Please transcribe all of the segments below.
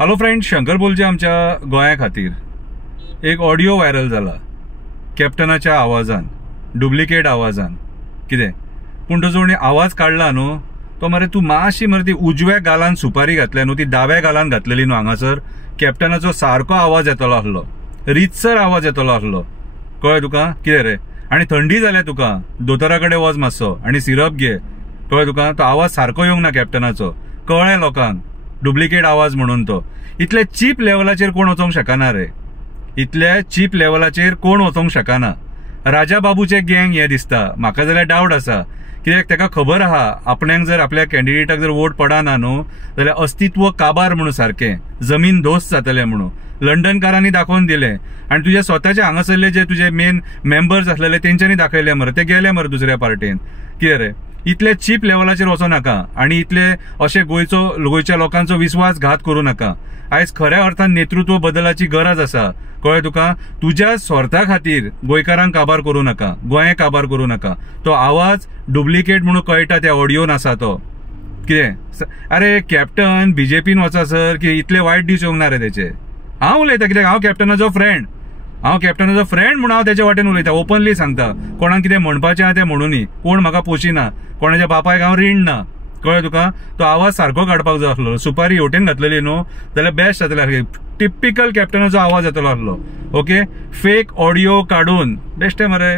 Hello friend, Shankar बोलचे आमच्या गोंया खातीर एक ऑडियो व्हायरल जाला कॅप्टनाच्या आवाजान, डुप्लिकेट आवाजान कितें पूण तो जो आवाज काढला न्हू तो मरे तूं मातशी मरे ती उजव्या गालान सुपारी घातल्या न्हू ती दाव्या गालान घातलेली न्हू हांगासर कॅप्टनाचो सारको आवाज येतलो आसलो, रितसर आवाज येतलो आसलो, कळ्ळें तुका कितें रे. आनी थंडी जाल्या तुका दोतोरा कडेन वच मातसो आनी सिरप घे, कळ्ळें तुका. तो आवाज सारको येवंक ना कॅप्टनाचो, कळ्ळें लोकांक डुप्लिकेट आवाज म्हणून. तो इतले चीप लेवलाचेर कोण वचोंक शकना रे, इतल्या चीप लेवलाचेर कोण वचोंक शकना. राजा बाबूचे गँग हे दिसता म्हाका जाल्यार डावट आसा, कित्याक ताका खबर आहा आपणाक जर आपल्या कॅन्डिडेटाक जर वोट पडना न्हू जाल्यार अस्तित्व काबार म्हणून सारखें जमीन दोस्त जातलें म्हणून लंडनकारांनी दाखोवन दिलें. आनी तुजे स्वताचे हांगासरले जे तुजे मेन मेंबर्स आसलेले तेंच्यांनी दाखयले मरे, ते गेले मरे दुसऱ्या पार्टीन. कितें रे इतले चीप लेवलाचेर वचो नाका आनी इतले अशे गोंयच्या लोकांचो विश्वासघात करूं नाका. आयज खऱ्या अर्थान नेतृत्व बदलाची गरज आसा, कळ्ळें तुका. तुज्या स्वार्था खातीर गोंयकारांक काबार करूं नाका, गोंय काबार करूं नाका. तो आवाज डुप्लिकेट म्हणून कळटा त्या ऑडिओन आसा तो. कितें अरे कॅप्टन बीजेपीन वचा सर की इतले वायट दीस येवंक ना रे तेचे. हांव उलयता कित्याक हांव कॅप्टनाचो फ्रेंड म्हणून हांव तेच्या वाटेन उलयता, ओपनली सांगता. कोणाक कितें म्हणपाचें आहा तें म्हणूनी, कोण म्हाका पोशिना, कोणाच्या बापायक हांव रीण ना, कळ्ळें तुका. तो आवाज सारको काडपाक जाय आसलो. सुपारी हेवटेन घातलेली न्हू जाल्यार बेस्ट जातलें. टिपिकल कॅप्टनाचो आवाज येतलो आसलो. ओके, फेक ऑडिओ काडून बेश्टे मरे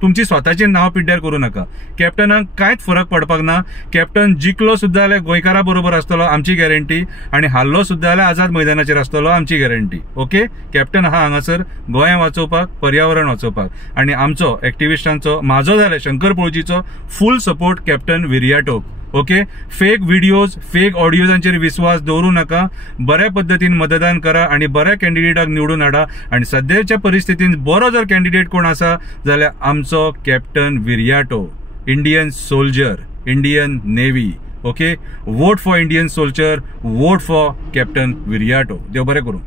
तुमची स्वताची नांव पिड्ड्यार करूं नाका. कॅप्टनाक कांयच फरक पडपाक ना. कॅप्टन जिखलो सुद्दां जाल्यार गोंयकारा बरोबर आसतलो आमची गॅरंटी, आनी हारलो सुद्दां जाल्यार आझाद मैदानाचेर आसतलो आमची गॅरंटी. ओके, कॅप्टन आहा हांगासर गोंय वाचोवपाक, पर्यावरण वाचोवपाक, आनी आमचो एक्टिविस्टांचो, म्हाजो जाल्यार शंकर पळजीचो फूल सपोर्ट कॅप्टन विर्याटोक. ओके, फेक व्हिडिओज, फेक ऑडिओजांचेर विश्वास दवरूं नाका. बऱ्या पद्दतीन मतदान करा आनी बऱ्या कॅन्डिडेटाक निवडून हाडा. आनी सद्याच्या परिस्थितीन बरो जर कॅन्डिडेट कोण आसा जाल्यार आमचो captain Viriato, Indian soldier, Indian navy. Okay, vote for Indian soldier, vote for captain Viriato. देव बरें करूं.